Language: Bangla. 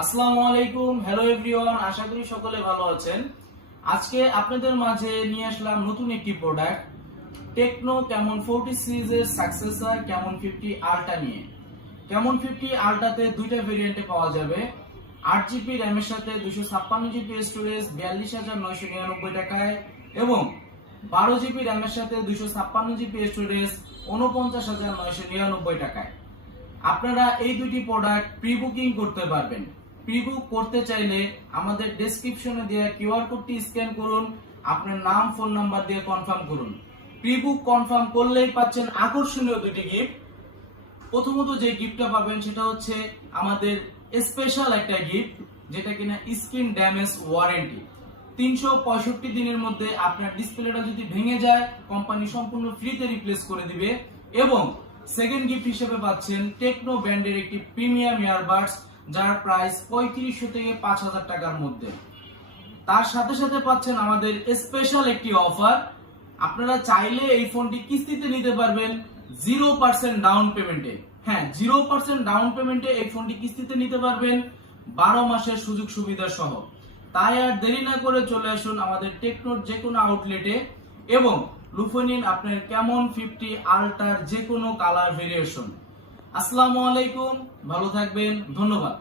আসসালামু আলাইকুম, হ্যালো এভরিওয়ান, আশা করি সকলে ভালো আছেন। আজকে আপনাদের মাঝে নিয়ে আসলাম নতুন একটি প্রোডাক্ট, টেকনো ক্যামন 40 সিরিজের সাকসেসর ক্যামন 50 আলট্রা নিয়ে। ক্যামন 50 আলট্রাতে দুইটা ভেরিয়েন্টে পাওয়া যাবে, 8GB র্যামের সাথে 256GB স্টোরেজ 42,999 টাকায় এবং 12GB র্যামের সাথে 256GB স্টোরেজ 49,999 টাকায়। আপনারা এই দুটি প্রোডাক্ট প্রি বুকিং করতে পারবেন। প্রি বুক করতে চাইলে আমাদের ডেসক্রিপশনে দেওয়া কিউআর কোডটি স্ক্যান করুন, আপনার নাম ফোন নাম্বার দিয়ে কনফার্ম করুন। প্রি বুক কনফার্ম করলেই পাচ্ছেন আকর্ষণীয় দুটি গিফট। প্রথমত যে গিফটটা পাবেন সেটা হচ্ছে আমাদের স্পেশাল একটা গিফট, যেটা কিনা স্ক্রিন ড্যামেজ ওয়ারেন্টি। 365 দিনের মধ্যে আপনার ডিসপ্লেটা যদি ভেঙে যায় কোম্পানি সম্পূর্ণ ফ্রিতে রিপ্লেস করে দিবে। এবং সেকেন্ড গিফট হিসেবে পাচ্ছেন টেকনো ব্র্যান্ডের একটি প্রিমিয়াম ইয়ারবাডস, যার প্রাইস 3500 থেকে 5000 টাকার মধ্যে। তার সাথে সাথে পাচ্ছেন আমাদের স্পেশাল একটি অফার, আপনারা চাইলে এই ফোনটি কিস্তিতে নিতে পারবেন 0% ডাউন পেমেন্টে। হ্যাঁ, 0% ডাউন পেমেন্টে এই ফোনটি কিস্তিতে নিতে পারবেন 12 মাসের সুযোগ সুবিধা সহ। তাই আর দেরি না করে চলে আসুন আমাদের টেকনোর যে কোনো আউটলেটে এবং লুফে নিন আপনার ক্যামন 50 আলট্রার যে কোনো কালার ভেরিয়েশন। আসসালামু আলাইকুম, ভালো থাকবেন, ধন্যবাদ।